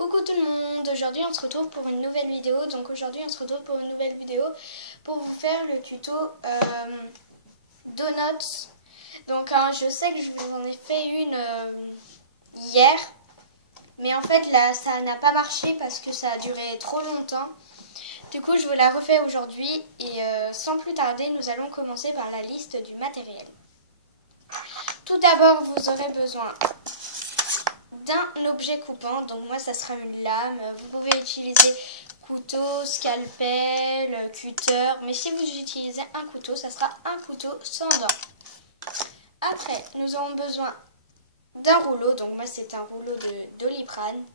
Coucou tout le monde, aujourd'hui on se retrouve pour une nouvelle vidéo. Pour vous faire le tuto Donuts. Donc je sais que je vous en ai fait une hier, mais en fait là ça n'a pas marché parce que ça a duré trop longtemps. Du coup je vous la refais aujourd'hui et sans plus tarder nous allons commencer par la liste du matériel. Tout d'abord vous aurez besoin d'un objet coupant, donc moi ça sera une lame. Vous pouvez utiliser couteau, scalpel, cutter, mais si vous utilisez un couteau, ça sera un couteau sans dents. Après, nous aurons besoin d'un rouleau, donc moi c'est un rouleau de Doliprane,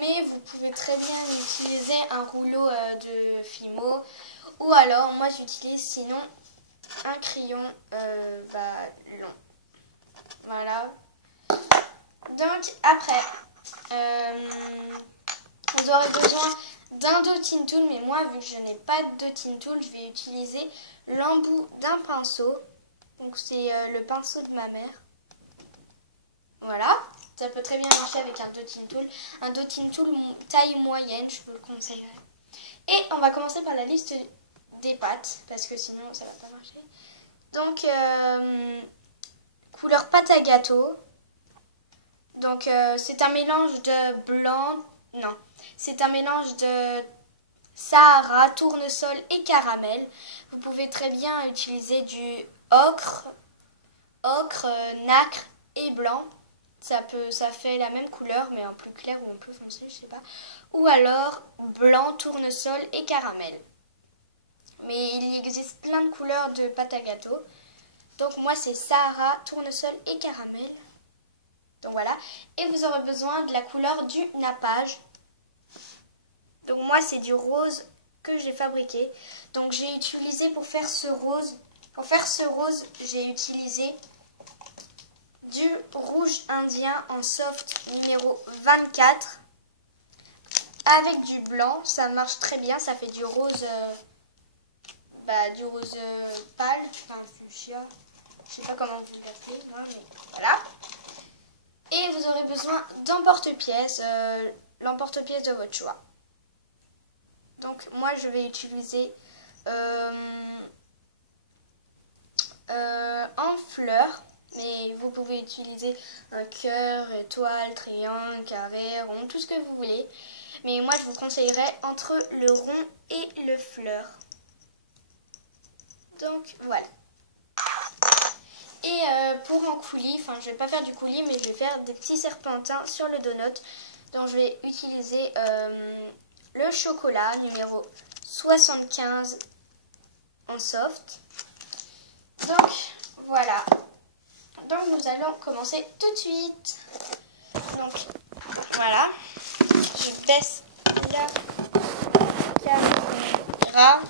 mais vous pouvez très bien utiliser un rouleau de Fimo, ou alors moi j'utilise sinon un crayon long. Voilà. Donc après, vous aurez besoin d'un dotting tool, mais moi vu que je n'ai pas de dotting tool, je vais utiliser l'embout d'un pinceau. Donc c'est le pinceau de ma mère. Voilà, ça peut très bien marcher avec un dotting tool. Un dotting tool taille moyenne, je vous le conseillerais. Et on va commencer par la liste des pâtes, parce que sinon ça va pas marcher. Donc, couleur pâte à gâteau. Donc c'est un mélange de blanc, non, c'est un mélange de Sahara, tournesol et caramel. Vous pouvez très bien utiliser du ocre, nacre et blanc. Ça fait la même couleur mais en plus clair ou en plus foncé, je sais pas. Ou alors blanc, tournesol et caramel. Mais il existe plein de couleurs de pâte à gâteau. Donc moi c'est Sahara, tournesol et caramel. Donc voilà, et vous aurez besoin de la couleur du nappage. Donc moi c'est du rose que j'ai fabriqué. Donc j'ai utilisé pour faire ce rose, j'ai utilisé du rouge indien en soft numéro 24 avec du blanc. Ça marche très bien, ça fait du rose pâle, enfin fuchsia, je sais pas comment vous l'appelez, mais voilà. Et vous aurez besoin d'emporte-pièce, l'emporte-pièce de votre choix. Donc moi je vais utiliser en fleurs, mais vous pouvez utiliser un cœur, étoile, triangle, carré, rond, tout ce que vous voulez. Mais moi je vous conseillerais entre le rond et le fleur. Donc voilà. Et pour un coulis, enfin je vais pas faire du coulis, mais je vais faire des petits serpentins sur le donut. Donc je vais utiliser le chocolat numéro 75 en soft. Donc voilà. Donc nous allons commencer tout de suite. Donc voilà. Je baisse la caméra.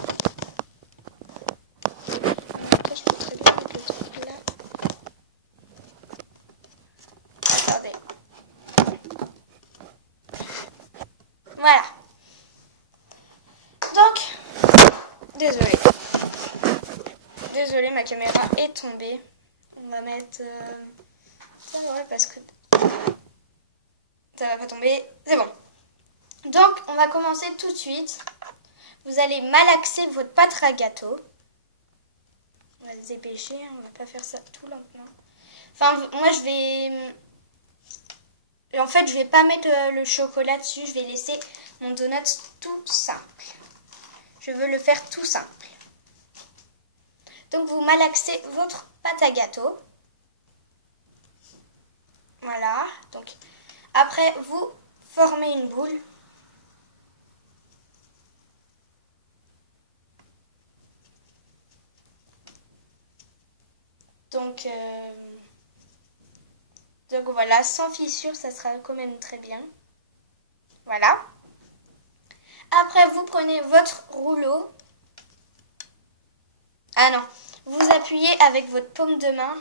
Voilà. Donc, désolée, ma caméra est tombée. On va mettre ça, ouais, parce que ça va pas tomber. C'est bon. Donc, on va commencer tout de suite. Vous allez malaxer votre pâte à gâteau. On va se dépêcher, on va pas faire ça tout lentement. Enfin, moi je vais... En fait, je vais pas mettre le chocolat dessus, je vais laisser mon donut tout simple. Je veux le faire tout simple. Donc, vous malaxez votre pâte à gâteau. Voilà. Donc, après, vous formez une boule. Donc voilà, sans fissure, ça sera quand même très bien. Voilà. Après, vous prenez votre rouleau. Ah non, vous appuyez avec votre paume de main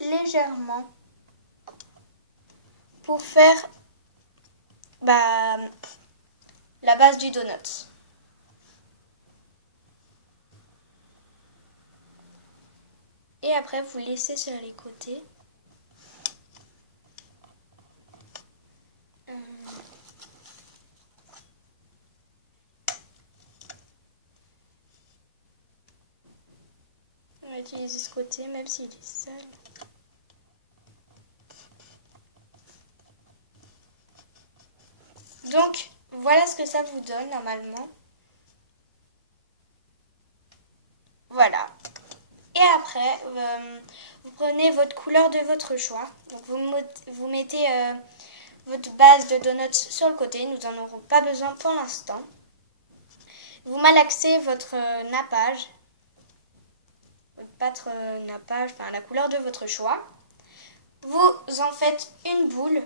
légèrement pour faire la base du donut. Et après, vous laissez sur les côtés. utiliser ce côté, même s'il est sale. Donc, voilà ce que ça vous donne normalement. Voilà. Et après, vous prenez votre couleur de votre choix. Donc, vous mettez votre base de donuts sur le côté. Nous n'en aurons pas besoin pour l'instant. Vous malaxez votre nappage. Votre pâte nappage, enfin la couleur de votre choix. Vous en faites une boule.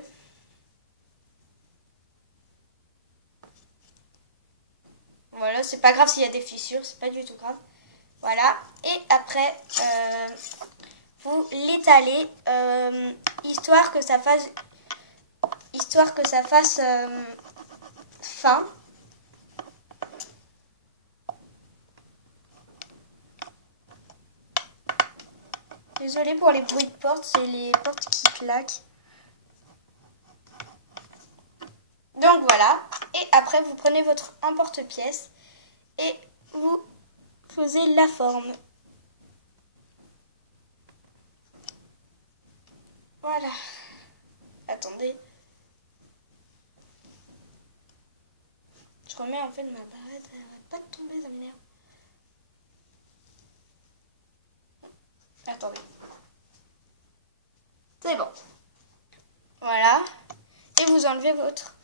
Voilà, c'est pas grave s'il y a des fissures, c'est pas du tout grave. Voilà, et après, vous l'étalez, histoire que ça fasse fin. Désolée pour les bruits de porte, c'est les portes qui claquent. Donc voilà, et après vous prenez votre emporte-pièce et vous faisez la forme. Voilà. Attendez. Je remets en fait ma barrette, elle va pas tomber, ça m'énerve. Attendez. C'est bon. Voilà. Et vous enlevez votre...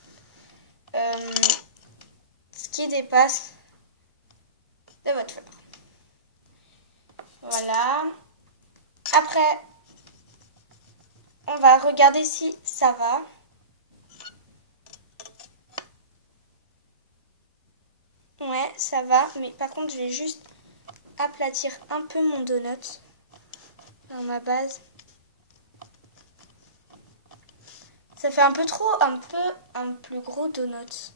ce qui dépasse de votre fleur. Voilà. Après, on va regarder si ça va. Ouais, ça va. Mais par contre, je vais juste aplatir un peu mon donut dans ma base. Ça fait un peu trop, un plus gros donut.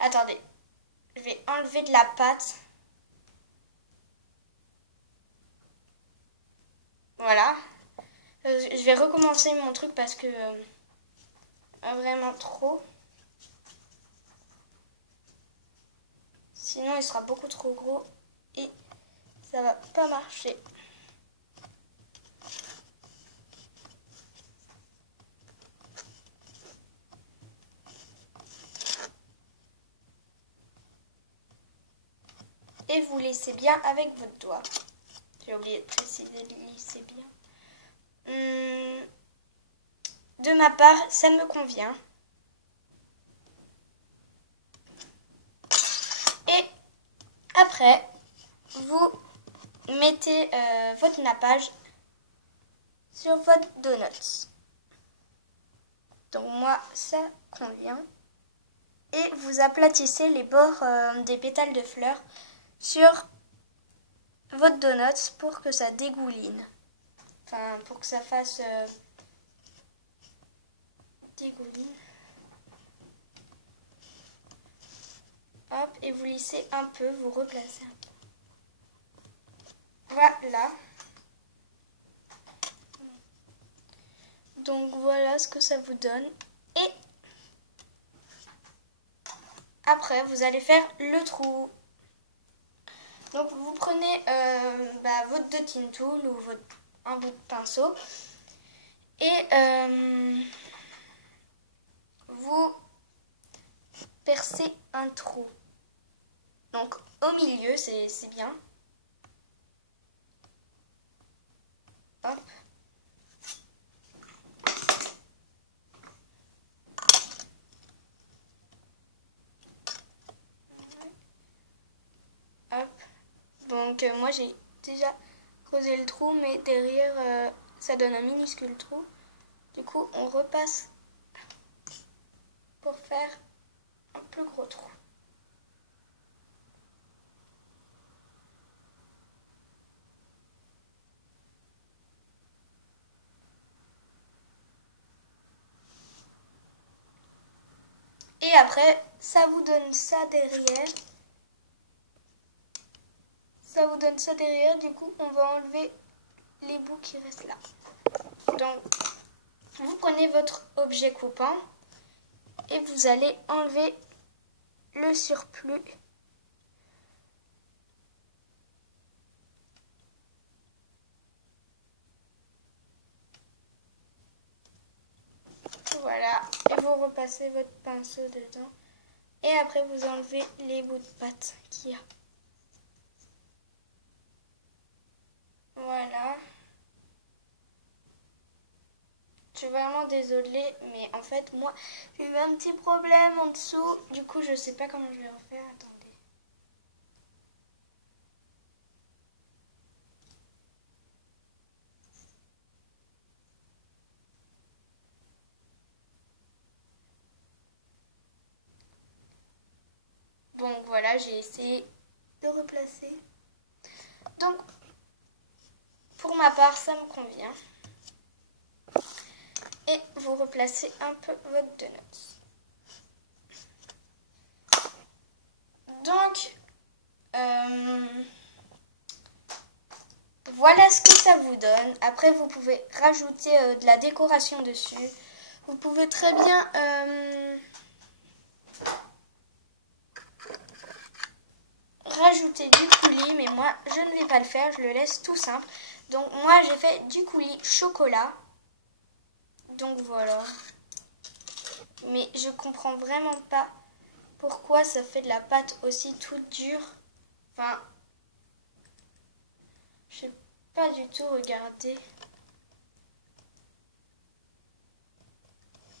Attendez, je vais enlever de la pâte. Voilà. Je vais recommencer mon truc parce que vraiment trop. Sinon, il sera beaucoup trop gros et ça va pas marcher. Et vous lissez bien avec votre doigt. J'ai oublié de préciser, lissez bien. De ma part, ça me convient. Et après, vous mettez votre nappage sur votre donuts. Donc moi, ça convient. Et vous aplatissez les bords des pétales de fleurs sur votre donut pour que ça dégouline. Enfin, pour que ça fasse dégouline. Hop, et vous lissez un peu, vous replacez un peu. Voilà. Donc voilà ce que ça vous donne. Et après, vous allez faire le trou. Donc vous prenez votre dotting tool ou un bout de pinceau et vous percez un trou. Donc au milieu, c'est bien. Hop. Hop. Donc moi j'ai déjà creusé le trou, mais derrière ça donne un minuscule trou. Du coup on repasse pour faire un plus gros trou. Et après, ça vous donne ça derrière. Ça vous donne ça derrière. Du coup, on va enlever les bouts qui restent là. Donc, vous prenez votre objet coupant et vous allez enlever le surplus vous repassez votre pinceau dedans. Et après, vous enlevez les bouts de pâte qu'il y a. Voilà. Je suis vraiment désolée, mais en fait, moi, j'ai eu un petit problème en dessous. Du coup, je sais pas comment je vais refaire. Attendez. Donc voilà, j'ai essayé de replacer. Donc, pour ma part, ça me convient. Et vous replacez un peu votre donuts. Donc, voilà ce que ça vous donne. Après, vous pouvez rajouter de la décoration dessus. Vous pouvez très bien rajouter du coulis, mais moi, je ne vais pas le faire. Je le laisse tout simple. Donc, moi, j'ai fait du coulis chocolat. Donc, voilà. Mais je comprends vraiment pas pourquoi ça fait de la pâte aussi toute dure. Enfin, je sais pas du tout regarder.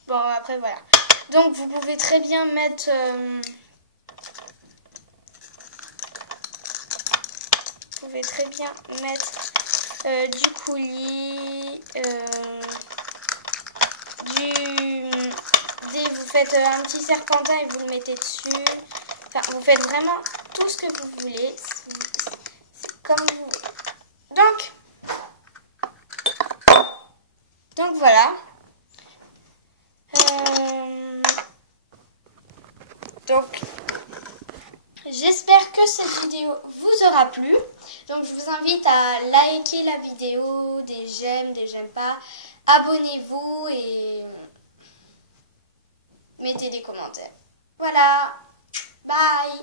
Bon, après, voilà. Donc, vous pouvez très bien mettre... vous pouvez très bien mettre du coulis, vous faites un petit serpentin et vous le mettez dessus. Enfin, vous faites vraiment tout ce que vous voulez. C'est comme vous voulez. Donc voilà. Donc, j'espère que cette vidéo vous aura plu. Donc, je vous invite à liker la vidéo, des j'aime pas. Abonnez-vous et mettez des commentaires. Voilà. Bye.